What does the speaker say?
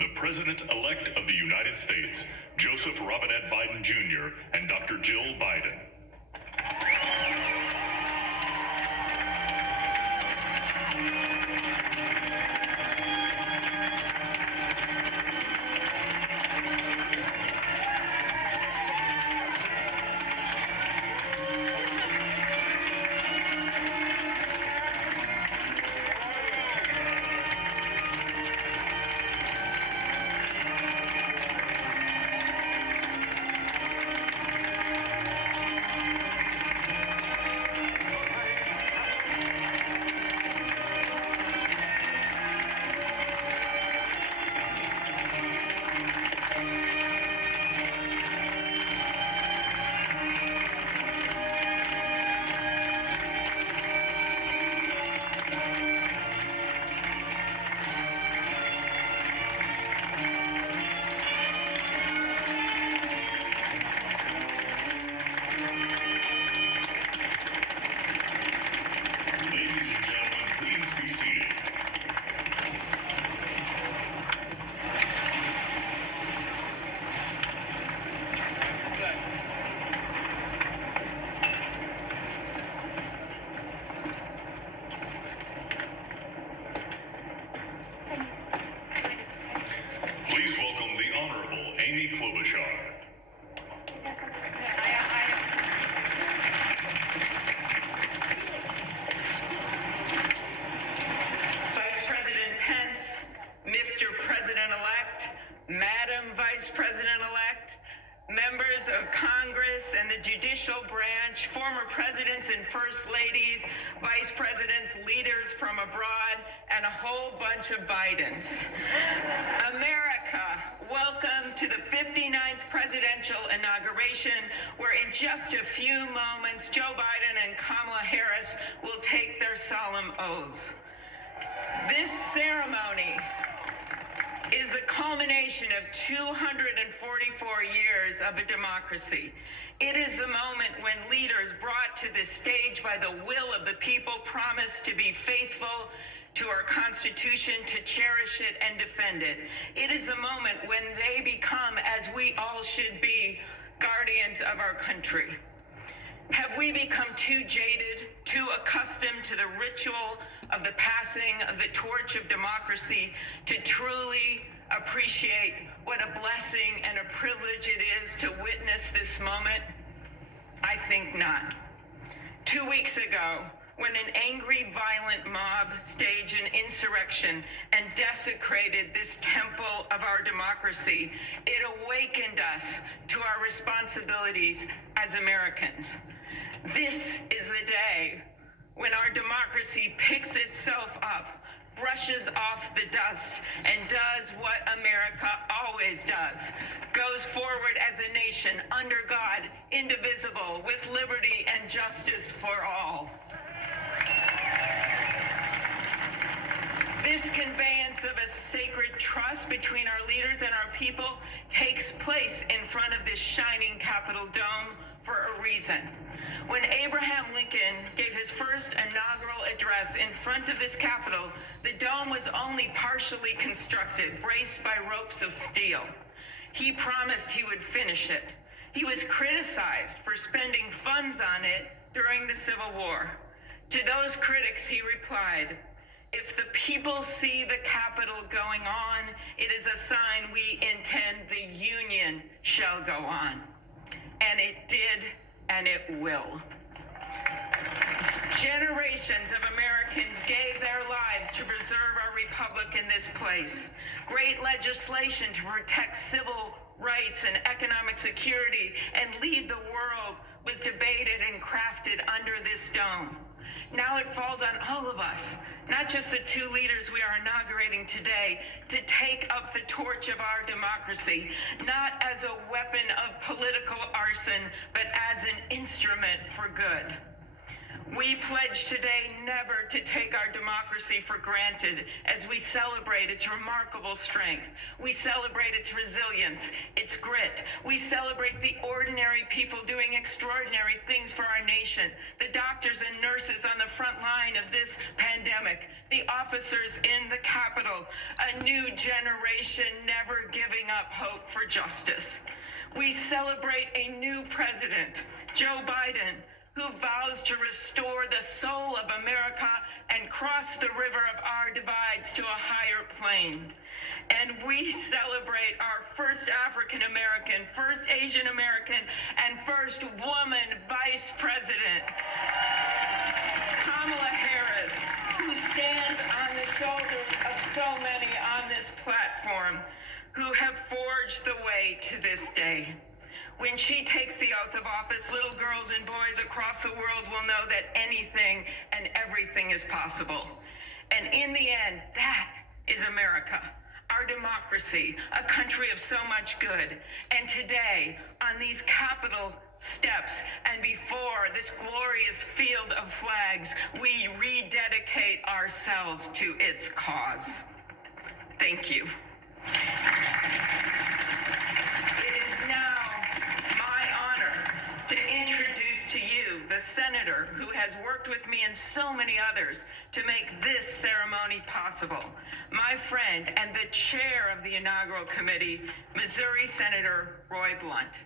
the President-elect of the United States, Joseph Robinette Biden Jr., and Dr. Jill Biden. Please welcome the Honorable Amy Klobuchar. Vice President Pence, Mr. President-elect, Madam Vice President-elect, members of Congress and the judicial branch, former presidents and first ladies, vice presidents, leaders from abroad, and a whole bunch of Bidens. America, welcome to the 59th presidential inauguration, where in just a few moments, Joe Biden and Kamala Harris will take their solemn oaths. This ceremony is the culmination of 244 years of a democracy. It is the moment when leaders brought to this stage by the will of the people promise to be faithful to our Constitution, to cherish it and defend it. It is the moment when they become, as we all should be, guardians of our country. Have we become too jaded, too accustomed to the ritual of the passing of the torch of democracy to truly appreciate what a blessing and a privilege it is to witness this moment? I think not. 2 weeks ago, when an angry, violent mob staged an insurrection and desecrated this temple of our democracy, it awakened us to our responsibilities as Americans. This is the day when our democracy picks itself up, brushes off the dust, and does what America always does: goes forward as a nation under God, indivisible, with liberty and justice for all. This conveyance of a sacred trust between our leaders and our people takes place in front of this shining Capitol dome for a reason. When Abraham Lincoln gave his first inaugural address in front of this Capitol, the dome was only partially constructed, braced by ropes of steel. He promised he would finish it. He was criticized for spending funds on it during the Civil War. To those critics, he replied, "If the people see the Capitol going on, it is a sign we intend the Union shall go on." And it did, and it will. Generations of Americans gave their lives to preserve our republic in this place. Great legislation to protect civil rights and economic security and lead the world was debated and crafted under this dome. Now it falls on all of us, not just the two leaders we are inaugurating today, to take up the torch of our democracy, not as a weapon of political arson, but as an instrument for good. We pledge today never to take our democracy for granted as we celebrate its remarkable strength. We celebrate its resilience, its grit. We celebrate the ordinary people doing extraordinary things for our nation, the doctors and nurses on the front line of this pandemic, the officers in the Capitol, a new generation never giving up hope for justice. We celebrate a new president, Joe Biden, who vows to restore the soul of America and cross the river of our divides to a higher plane. And we celebrate our first African American, first Asian American, and first woman vice president, Kamala Harris, who stands on the shoulders of so many on this platform who have forged the way to this day. When she takes the oath of office, little girls and boys across the world will know that anything and everything is possible. And in the end, that is America, our democracy, a country of so much good. And today, on these Capitol steps and before this glorious field of flags, we rededicate ourselves to its cause. Thank you. Senator who has worked with me and so many others to make this ceremony possible, my friend and the chair of the inaugural committee, Missouri Senator Roy Blunt.